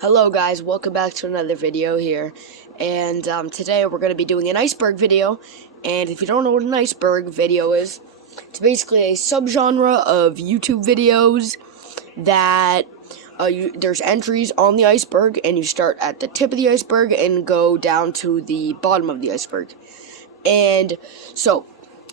Hello guys, welcome back to another video here, and today we're going to be doing an iceberg video. And if you don't know what an iceberg video is, it's basically a subgenre of YouTube videos that there's entries on the iceberg, and you start at the tip of the iceberg and go down to the bottom of the iceberg. And so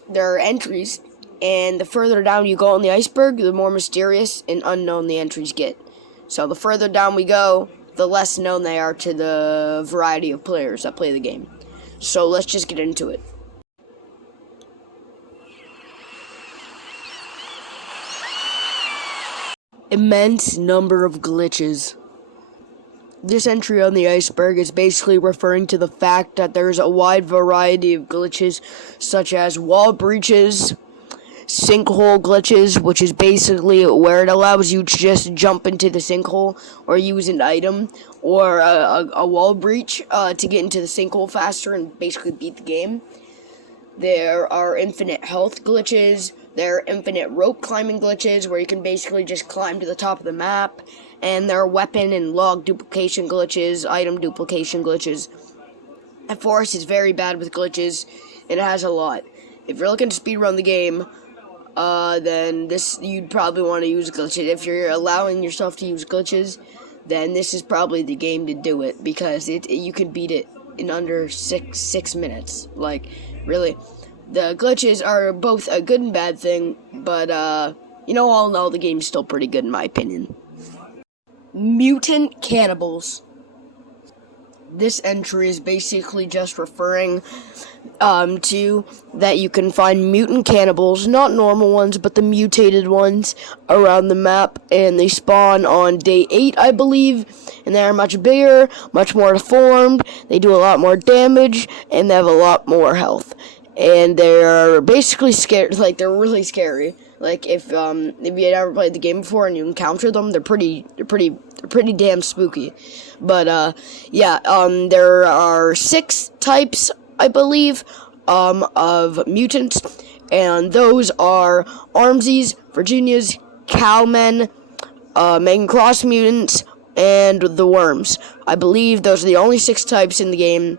there are entries, and the further down you go on the iceberg, the more mysterious and unknown the entries get. So the further down we go, the less known they are to the variety of players that play the game. So let's just get into it. Immense number of glitches. This entry on the iceberg is basically referring to the fact that there's a wide variety of glitches, such as wall breaches, sinkhole glitches, which is basically where it allows you to just jump into the sinkhole or use an item or a wall breach to get into the sinkhole faster and basically beat the game. There are infinite health glitches. There are infinite rope climbing glitches where you can basically just climb to the top of the map. And there are weapon and log duplication glitches, item duplication glitches. The Forest is very bad with glitches. It has a lot. If you're looking to speedrun the game, then you'd probably want to use glitches. If you're allowing yourself to use glitches, then this is probably the game to do it, because you can beat it in under six minutes. Like, really, the glitches are both a good and bad thing, but all in all, the game's still pretty good in my opinion. Mutant cannibals. This entry is basically just referring to that you can find mutant cannibals, not normal ones, but the mutated ones, around the map, and they spawn on day 8, I believe, and they're much bigger, much more deformed, they do a lot more damage, and they have a lot more health. And they're basically scared, like, they're really scary. Like, if you had ever played the game before and you encounter them, they're pretty damn spooky. But, there are 6 types, I believe, of mutants, and those are Armsies, Virginias, Cowmen, Megan Cross mutants, and the Worms. I believe those are the only 6 types in the game,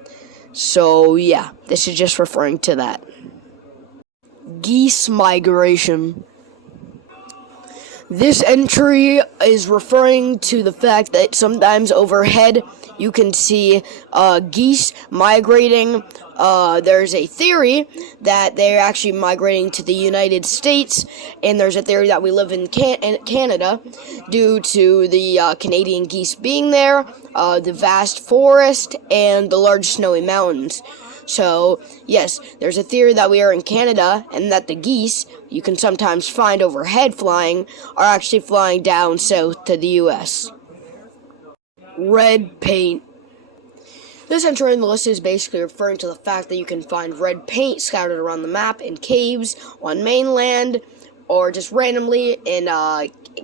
so yeah, this is just referring to that. Geese migration. This entry is referring to the fact that sometimes overhead you can see geese migrating. There's a theory that they're actually migrating to the United States, and there's a theory that we live in Canada due to the Canadian geese being there, the vast forest, and the large snowy mountains. So, yes, there's a theory that we are in Canada, and that the geese you can sometimes find overhead flying are actually flying down south to the US. Red paint. This entry in the list is basically referring to the fact that you can find red paint scattered around the map in caves, on mainland, or just randomly in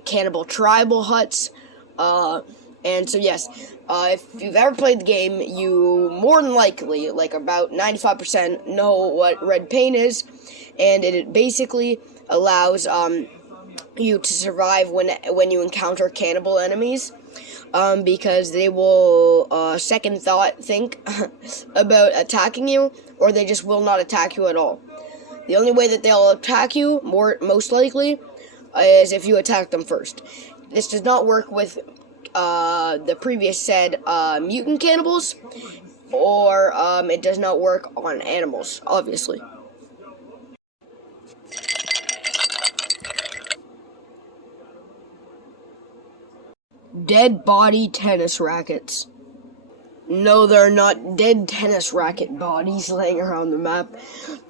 cannibal tribal huts. And so, yes, if you've ever played the game, you more than likely, like about 95%, know what red paint is, and it basically allows you to survive when you encounter cannibal enemies, because they will second thought think about attacking you, or they just will not attack you at all. The only way that they'll attack you, most likely, is if you attack them first. This does not work with the previous said mutant cannibals, or it does not work on animals, obviously. Dead body tennis rackets. No, they're not dead tennis racket bodies laying around the map.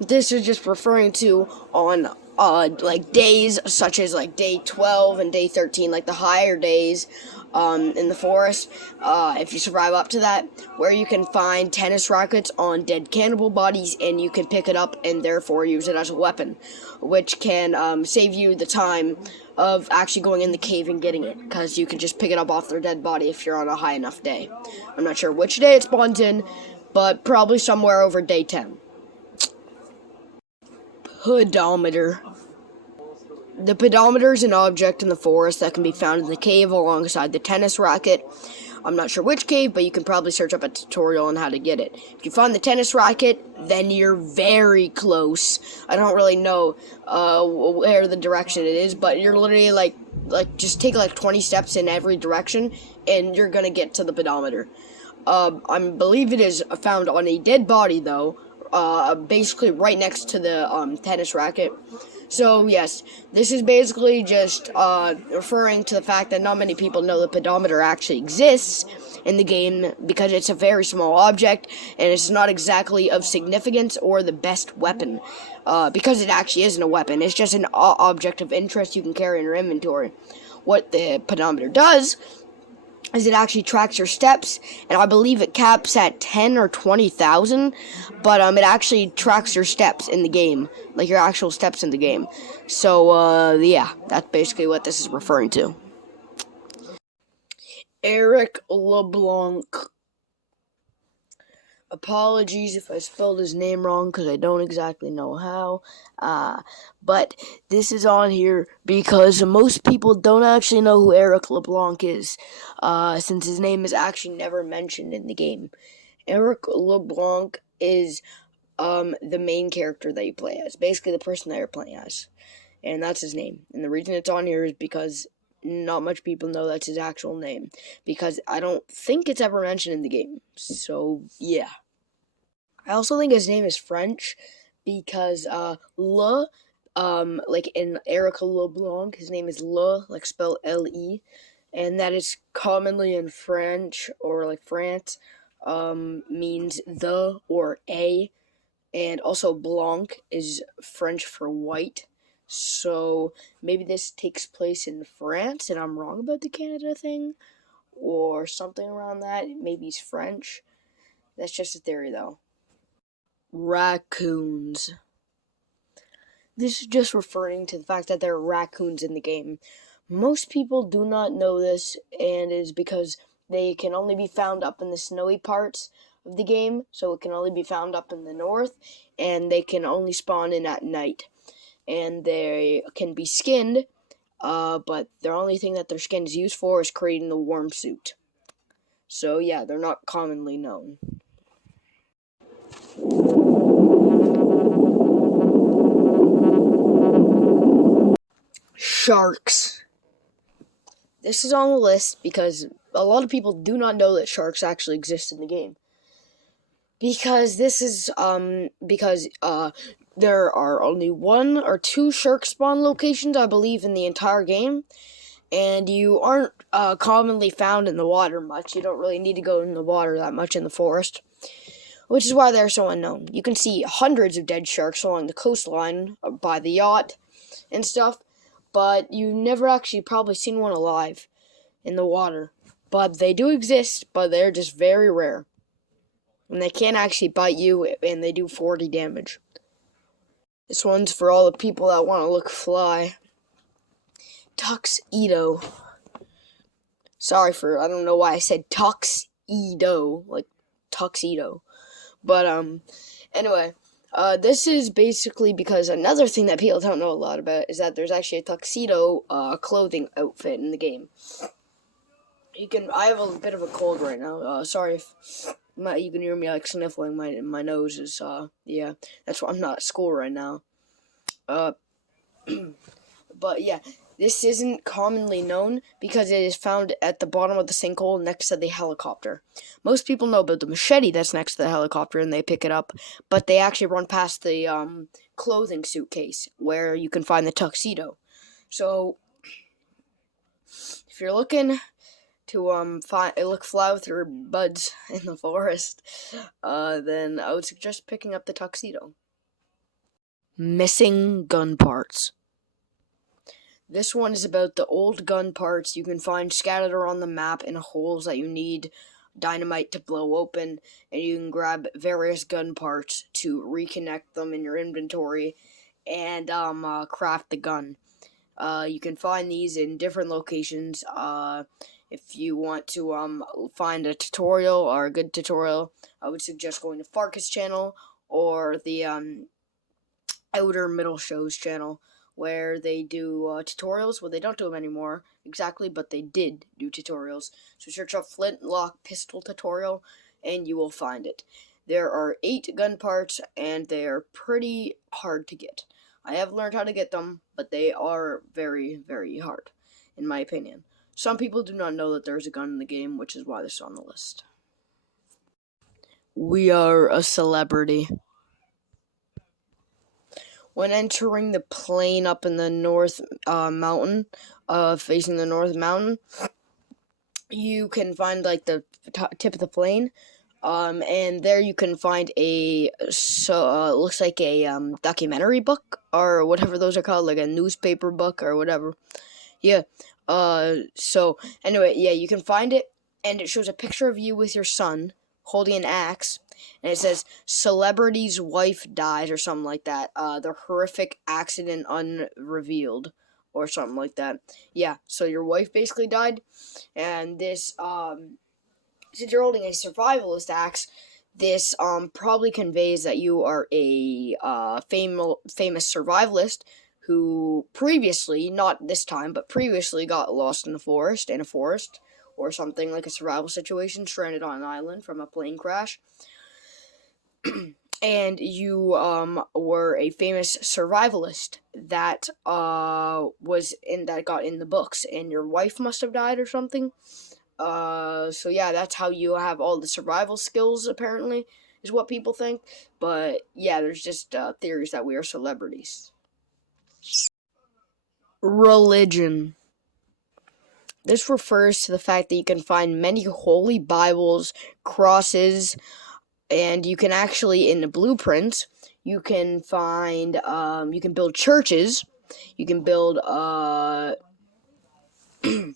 This is just referring to on like days such as like day 12 and day 13, like the higher days in the forest, if you survive up to that, where you can find tennis rackets on dead cannibal bodies, and you can pick it up and therefore use it as a weapon, which can save you the time of actually going in the cave and getting it, because you can just pick it up off their dead body if you're on a high enough day. I'm not sure which day it spawns in, but probably somewhere over day 10. Pedometer. The pedometer is an object in the forest that can be found in the cave alongside the tennis racket. I'm not sure which cave, but you can probably search up a tutorial on how to get it. If you find the tennis racket, then you're very close. I don't really know where the direction it is, but you're literally like just take like 20 steps in every direction, and you're gonna get to the pedometer. I believe it is found on a dead body, though, basically right next to the tennis racket. So, yes, this is basically just referring to the fact that not many people know the pedometer actually exists in the game because it's a very small object and it's not exactly of significance or the best weapon. Because it actually isn't a weapon, it's just an object of interest you can carry in your inventory. What the pedometer does is it actually tracks your steps, and I believe it caps at 10 or 20,000, but it actually tracks your steps in the game, like your actual steps in the game. So yeah, that's basically what this is referring to. Eric LeBlanc. Apologies if I spelled his name wrong, because I don't exactly know how. But this is on here because most people don't actually know who Eric LeBlanc is, since his name is actually never mentioned in the game. Eric LeBlanc is the main character that you play as, basically the person that you're playing as, and that's his name. And the reason it's on here is because not much people know that's his actual name, because I don't think it's ever mentioned in the game. So yeah. I also think his name is French because like in Eric LeBlanc, his name is Le, like spelled L-E, and that is commonly in French or like France, means the or a, and also Blanc is French for white. So maybe this takes place in France, and I'm wrong about the Canada thing, or something around that. Maybe he's French. That's just a theory, though. Raccoons. This is just referring to the fact that there are raccoons in the game. Most people do not know this, and it is because they can only be found up in the snowy parts of the game, so it can only be found up in the north, and they can only spawn in at night. And they can be skinned, but the only thing that their skin is used for is creating the warm suit. So yeah, they're not commonly known. Sharks. This is on the list because a lot of people do not know that sharks actually exist in the game. Because this is, there are only 1 or 2 shark spawn locations, I believe, in the entire game. And you aren't commonly found in the water much. You don't really need to go in the water that much in the forest, which is why they're so unknown. You can see hundreds of dead sharks along the coastline by the yacht and stuff, but you've never actually probably seen one alive in the water. But they do exist, but they're just very rare. And they can't actually bite you, and they do 40 damage. This one's for all the people that want to look fly. Tuxedo. Sorry for, I don't know why I said tuxedo, like tuxedo. But, anyway, this is basically because another thing that people don't know a lot about is that there's actually a tuxedo, clothing outfit in the game. I have a bit of a cold right now, sorry if you can hear me, like, sniffling, my nose is, yeah, that's why I'm not at school right now. But, yeah, this isn't commonly known because it is found at the bottom of the sinkhole next to the helicopter. Most people know about the machete that's next to the helicopter and they pick it up, but they actually run past the clothing suitcase where you can find the tuxedo. So, if you're looking to fly with your buds in the forest, then I would suggest picking up the tuxedo. Missing gun parts. This one is about the old gun parts you can find scattered around the map in holes that you need dynamite to blow open, and you can grab various gun parts to reconnect them in your inventory and craft the gun. You can find these in different locations. If you want to find a tutorial or a good tutorial, I would suggest going to Farkas channel or the Outer Middle Shows channel, where they do tutorials. Well, they don't do them anymore exactly, but they did do tutorials. So search up flintlock pistol tutorial, and you will find it. There are 8 gun parts, and they are pretty hard to get. I have learned how to get them, but they are very, very hard, in my opinion. Some people do not know that there's a gun in the game, which is why this is on the list. We are a celebrity. When entering the plain up in the north mountain, facing the north mountain, you can find like the tip of the plain, and there you can find a looks like a documentary book or whatever those are called, like a newspaper book or whatever. Yeah. So anyway, yeah, you can find it, and it shows a picture of you with your son holding an axe, and it says celebrity's wife dies or something like that. The horrific accident unrevealed or something like that. Yeah, so your wife basically died, and this since you're holding a survivalist axe, this probably conveys that you are a famous survivalist who previously, not this time, but previously got lost in a forest, or something like a survival situation, stranded on an island from a plane crash. And you were a famous survivalist that that got in the books, and your wife must have died or something. So yeah, that's how you have all the survival skills, apparently, is what people think. But yeah, there's just theories that we are celebrities. Religion. This refers to the fact that you can find many holy Bibles, crosses, and you can actually, in the blueprints, you can find, you can build churches, you can build,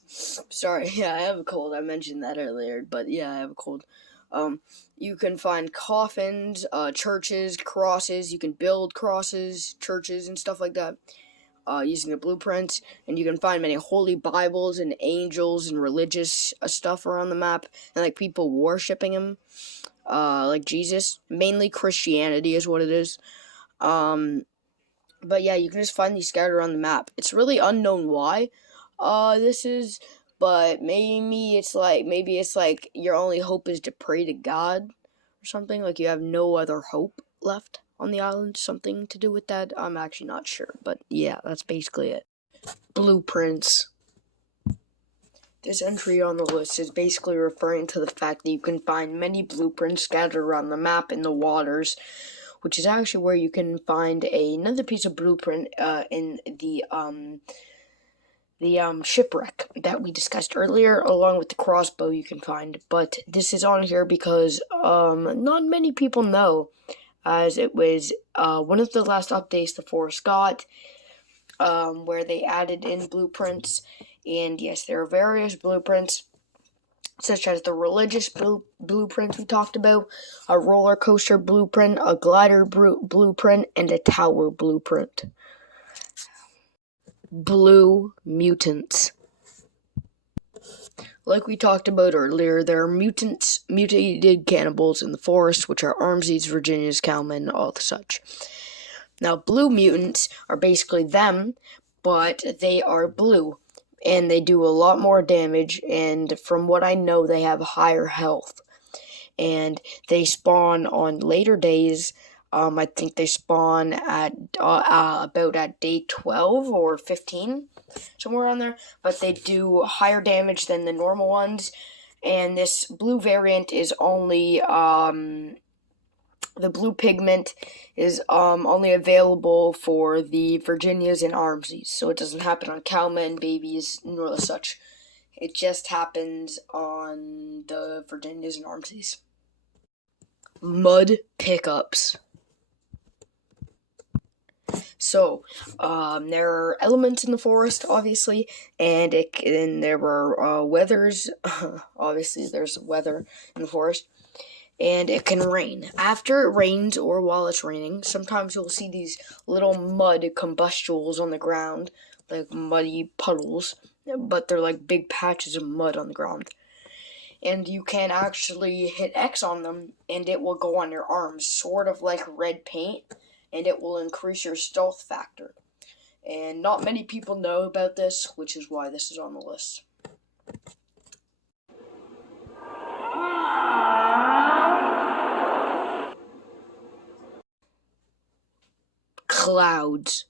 sorry, yeah, I have a cold, I mentioned that earlier, but yeah, I have a cold. You can find coffins, churches, crosses, you can build crosses, churches, and stuff like that. Using the blueprints, and you can find many holy Bibles and angels and religious stuff around the map, and like people worshipping him, like Jesus. Mainly Christianity is what it is. But yeah, you can just find these scattered around the map. It's really unknown why this is, but maybe it's like your only hope is to pray to God or something, like you have no other hope left on the island, something to do with that. I'm actually not sure, but yeah, that's basically it. Blueprints. This entry on the list is basically referring to the fact that you can find many blueprints scattered around the map in the waters, which is actually where you can find another piece of blueprint in the shipwreck that we discussed earlier, along with the crossbow you can find. But this is on here because not many people know, as it was one of the last updates the Forest got, where they added in blueprints. And yes, there are various blueprints, such as the religious blueprint we talked about, a roller coaster blueprint, a glider blueprint, and a tower blueprint. Blue mutants. Like we talked about earlier, there are mutated cannibals in the forest, which are Armsies, Virginias, cowmen, all the such. Now, blue mutants are basically them, but they are blue, and they do a lot more damage, and from what I know, they have higher health. And they spawn on later days. I think they spawn at about at day 12 or 15, somewhere around there. But they do higher damage than the normal ones. And this blue variant is only the blue pigment is only available for the Virginias and Armsies, so it doesn't happen on cowmen, babies, nor the such. It just happens on the Virginias and Armsies. Mud pickups. So, there are elements in the forest, obviously, and there were weathers. Obviously, there's weather in the forest, and it can rain. After it rains, or while it's raining, sometimes you'll see these little mud combustules on the ground, like muddy puddles, but they're like big patches of mud on the ground. And you can actually hit X on them, and it will go on your arms, sort of like red paint, and it will increase your stealth factor. And not many people know about this, which is why this is on the list. Clouds.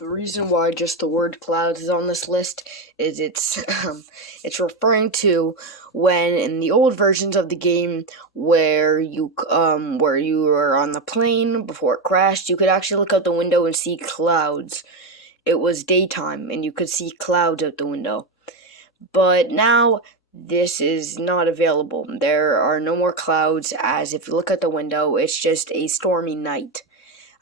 The reason why just the word clouds is on this list is it's referring to when in the old versions of the game where you were on the plane before it crashed, you could actually look out the window and see clouds. It was daytime and you could see clouds out the window. But now this is not available. There are no more clouds, as if you look out the window, it's just a stormy night.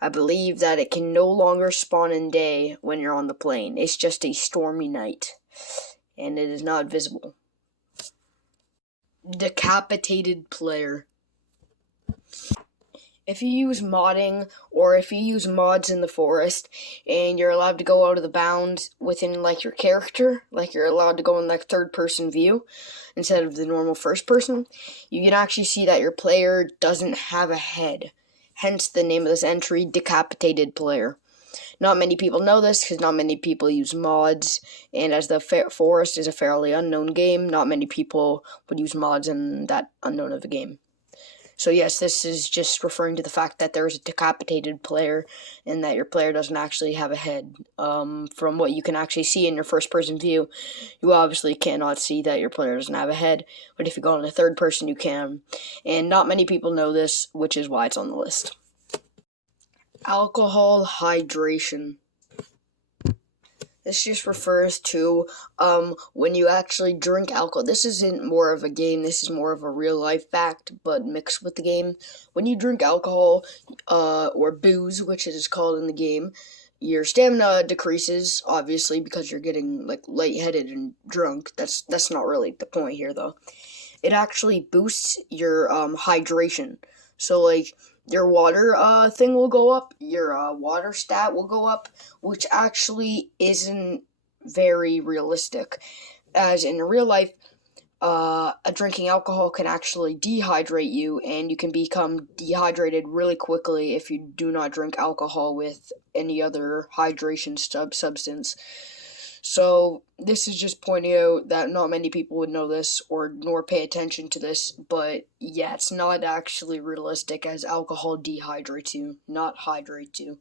I believe that it can no longer spawn in day when you're on the plane. It's just a stormy night, and it is not visible. Decapitated player. If you use modding, or if you use mods in the forest, and you're allowed to go out of the bounds within, like, your character, like you're allowed to go in, like, third-person view, instead of the normal first-person, you can actually see that your player doesn't have a head. Hence the name of this entry, Decapitated Player. Not many people know this because not many people use mods, and as the forest is a fairly unknown game, not many people would use mods in that unknown of a game. So yes, this is just referring to the fact that there is a decapitated player and that your player doesn't actually have a head. From what you can actually see in your first-person view, you obviously cannot see that your player doesn't have a head, but if you go in the third person, you can. And not many people know this, which is why it's on the list. Alcohol hydration. This just refers to when you actually drink alcohol. This isn't more of a game, this is more of a real life fact, but mixed with the game. When you drink alcohol, or booze, which it is called in the game, your stamina decreases, obviously, because you're getting, like, lightheaded and drunk. That's not really the point here, though. It actually boosts your hydration. So, like, your water thing will go up, your water stat will go up, which actually isn't very realistic, as in real life, drinking alcohol can actually dehydrate you, and you can become dehydrated really quickly if you do not drink alcohol with any other hydration substance. So this is just pointing out that not many people would know this or nor pay attention to this, but yeah, it's not actually realistic, as alcohol dehydrates you, not hydrates you.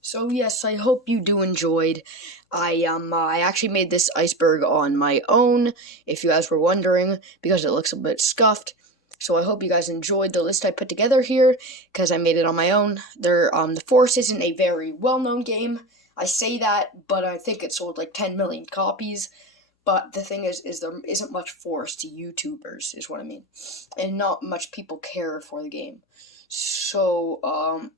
So yes, I hope you do enjoyed. I actually made this iceberg on my own, if you guys were wondering, because it looks a bit scuffed. So I hope you guys enjoyed the list I put together here, because I made it on my own. The Forest isn't a very well-known game. I say that, but I think it sold like 10 million copies. But the thing is there isn't much Forest to YouTubers, is what I mean. And not much people care for the game. So,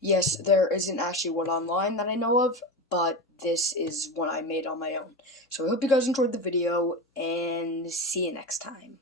yes, there isn't actually one online that I know of, but this is one I made on my own. So I hope you guys enjoyed the video, and see you next time.